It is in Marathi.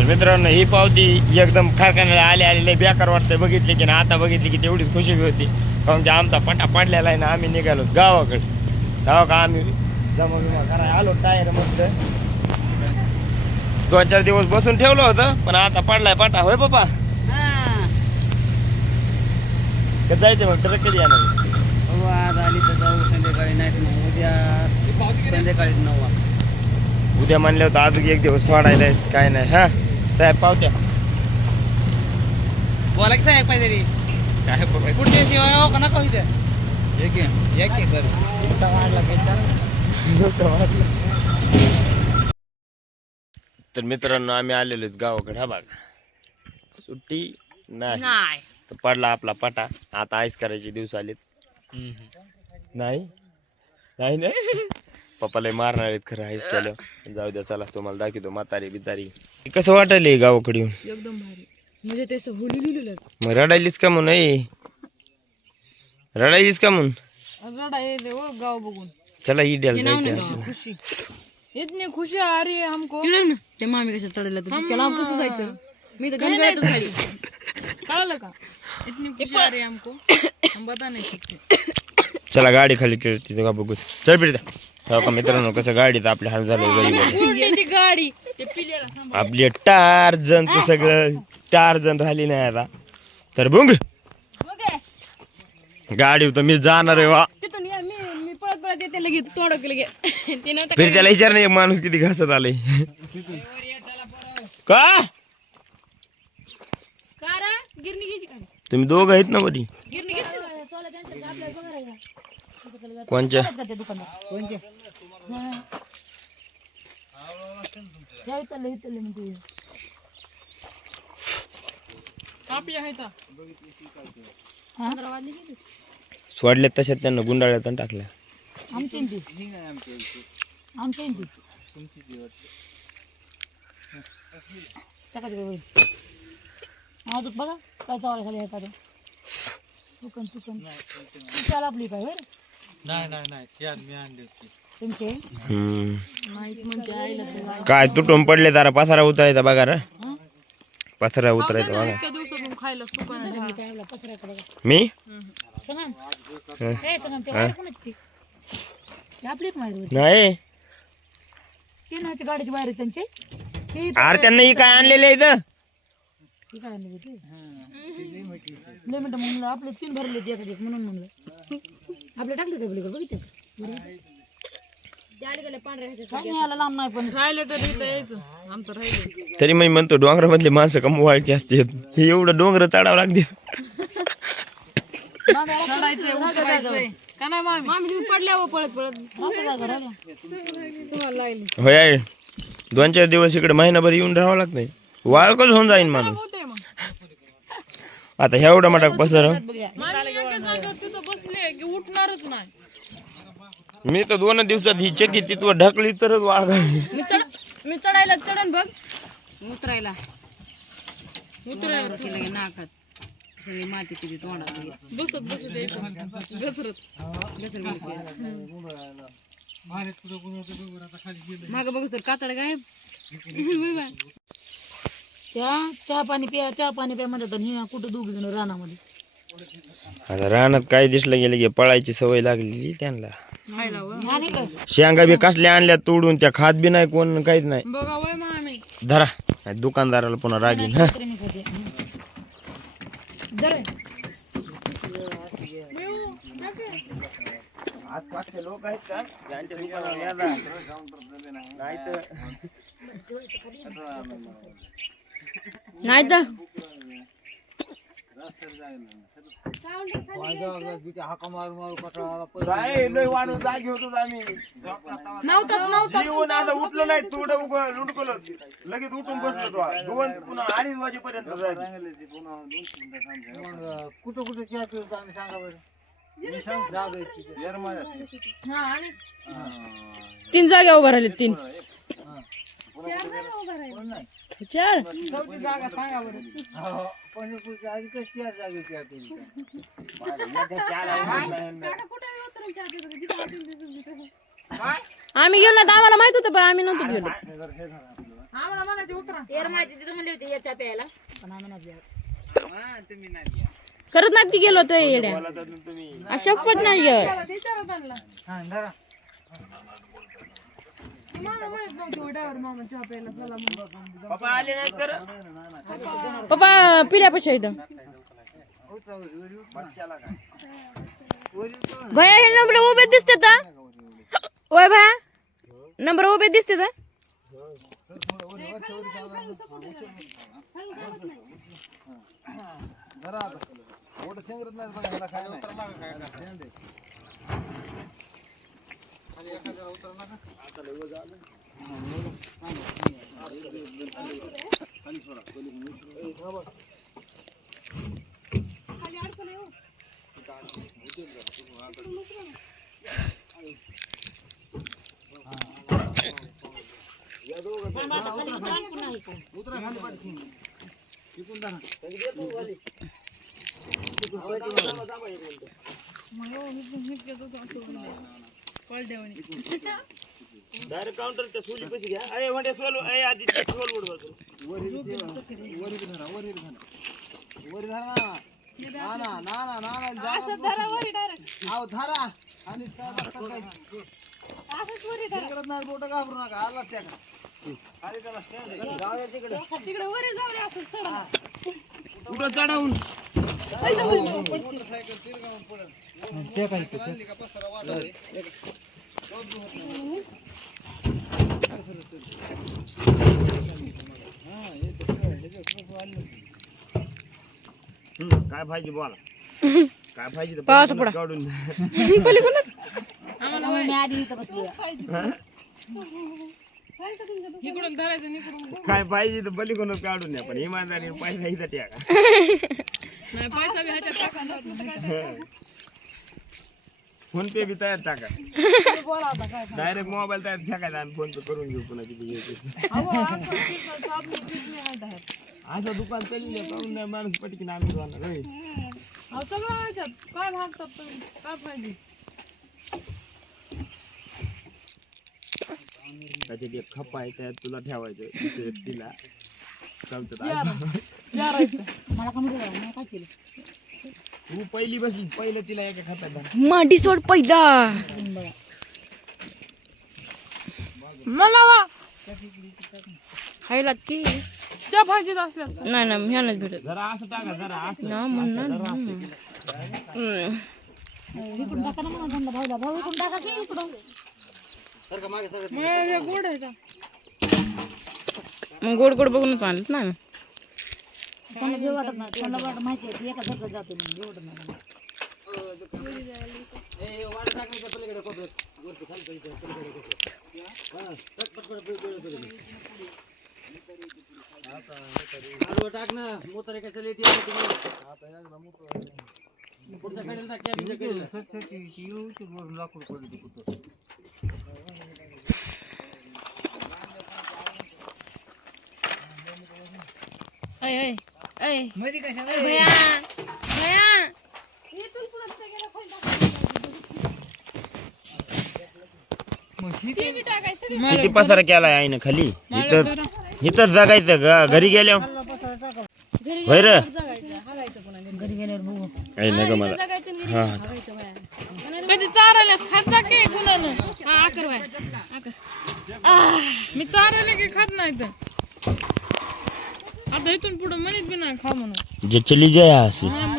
तर मित्रांनो ही पावती एकदम कारखान्याला आले बेकार वाटतंय बघितली की ना. आता बघितली की तेवढीच खुशी होती, कारण की आमचा पटा पडलेला आहे ना. आम्ही निघालो गावाकडे. तेव्हा का आम्ही जमा बिमा करायला आलो. टायर मस्त 2-4 दिवस बसून ठेवलं होतं, पण आता पडलाय पटा. होय पप्पा, कधी जायचं मग? ट्रक कधी येणार? आज आली तर जाऊ, संध्याकाळी नाही मग उद्या संध्याकाळी 9 वाजता. उद्या म्हणले होतं अजून एक दिवस वाढायला काय नाही. हा साहेब पावत्या बोला की साहेब पाहिजे रे. काय पुढच्या शिवाय हो का नका इथे एक घर तर मित्रांनो आम्ही आलेलो गावाकडे. हा बघा सुट्टी नाही तर पडला आपला पटा. आता आईस करायचे दिवस आलेत. नाही नाही नाही पप्पाला मारणार आहेत खरं आईस केलं. जाऊ द्या, चला तुम्हाला दाखवतो म्हातारी बितारी. कसं वाटायलंय गावाकडे येऊन? एकदम भारी. म्हणजे ते असं हुलुलुलु मग रडायलीच का म्हणून? रडायलीच का म्हणून? रडा येते हो गाव बघून. चला ईड्याला जायचं. खुशी इतनी खुशी आ रही है हमको. ते मामी कशा तडला तर त्याला कसं जायचं? मी तर गणगळ्यातच झाली. कळलं का? इतनी खुशी आ रही है हमको, हम बता नहीं सकते. चला गाडी खाली तिथे का बघू. चल बिडा. हो का मित्रांनो, कसं गाडीत आपल्या हाल झालं गरीब गाडी आपली. टार्जन तर सगळं टार्जन राहिली नाही आता. तर बुंग गाडी होतं मी जाणार आहे वा. तिथून मी पळत पळत येते लगेच तोंड लगे ते नव्हतं. फिर त्याला विचार नाही माणूस किती घासत आले का. कारा गिरणी घ्यायची का? तुम्ही दोघं आहेत ना बरी. गिरणी घ्यायची कोणच्या? सोडल्यात तशात त्यांना गुंडाळ्यात आणि टाकल्या. बघा काय चावला खाली एखादं चुकन चुकन त्याला आपली काय तुमचे नाहीच म्हणते आईला तर. काय तुटून पडले जरा पसारा उतरायचा बघा रे. पसारा उतरायचा बघा. इतक्या दिवसातून खायला सुकन काय आपला पसरायचा बघा. मी सगळं हे सगळं ते बाहेर कोणाची ती आपलीच माहेर होती. नाही ती नाची गाडीची बाहेर त्यांची ती अरे त्यांना ही काय आणलेलं आहे इथं? ती काय आणली होती लय मिनटं म्हणलं आपले 3 भरले ते एखादी म्हणून म्हणलं आपले टाकले का आपल्याकडे बघितलं काय नाही आला लांब नाही पण राहिले तर इथं यायचं आमचं राहिलं. तरी मी म्हणतो डोंगरामधली माणसं कम वाळकी असते. हे एवढं डोंगर चढावं लागते. चढायचंय उतरायचंय का नाही मामी? मामी तुम्ही पडल्यावर पळत पळत तुम्हाला लागली. होय 2-4 दिवस इकडे महिनाभर येऊन राहावं लागतंय. वाळकच होऊन जाईन माणूस. आता एवढा मोठा पसर तिथं बसले की उठणारच नाही. मी तर 2 दिवसात ही चकी तिथवर ढकली तरच वाघ. मी चढायला चढण बघ उतरायला नाकात सगळी माती किती तोंडात बसत बसत यायचं घसरत माग बघ तर कातड काय त्या चहा पाणी प्या म्हणतात आणि कुठं दोघी जण रानामध्ये. आता रानात काय दिसलं गेलं की पळायची सवय लागलेली त्यांना. शेंगा बी कसल्या आणल्या तोडून, त्या खात बी नाही कोण काहीच नाही. बघा वय मामी धरा दुकानदाराला पुन्हा रागीन. हा आसपासचे लोक आहेत का त्यांच्या दुकानावर या जा. नाही तर उठलो नाही थोडं लुडकलो लगेच उठून बसलो. 2-2:30 वाजेपर्यंत कुठं कुठं सांगा बरं. 3 जागा उभा राहिले 3 4 जागा सांगा बरं. आम्ही गेलो ना आम्हाला माहित होतं पण आम्ही नव्हतो गेलो. खरंच नाही ती गेलो तर येड्या शपथ नाही पप्पा पिल्यापेक्षा इथं भया हे नंबर उभे दिसते का ओय भया नंबर उभे दिसते का डायरेक्ट काउंटरच्या सोली पैसे घ्या. अरे म्हणजे सोल ए आधी सोल बोर्ड कुठं चढावून काय पाहिजे बोला काय पाहिजे पावसा पुढं. काढून काय पाहिजे तर पलीकडून काढून द्या पण इमानदारी पैसा इथं टाका फोन पे बी तयार टाका डायरेक्ट मोबाईल तयार फेकायचा आणि फोन पे करून घेऊ पुन्हा किती घ्यायचे असं दुकान चालले पाहून नाही माणूस पटकीन आम्ही जाणार होय. काय भागतात काय पाहिजे त्याच्यात एक खप्पा आहे त्यात तुला ठेवायचं दुसऱ्या व्यक्तीला चालतं तू पहिली बसली पहिलं तिला एका खात्यात मांडी सोड पहिला मला खायला की त्या भाजीत असल्या नाही ना ह्यानच भेटत जरा असं टाका जरा असं ना म्हणणार गोड आहे का मग गोड गोड बघूनच आणत ना टाक ना मोटर कशाला येते पुढच्या कडेला लाकूड पडली किती पसारा केलाय आईनं खाली इथं इथं जगायचं घरी गेल्यावर होय रे आई नका मला हा कधी चारायलाच खात की कुणाला हा आकर बाय आकर मी चारायला की खात नाही तर आता इथून पुढे म्हणत बी नाही खा म्हणून जे चली जाय हसी हा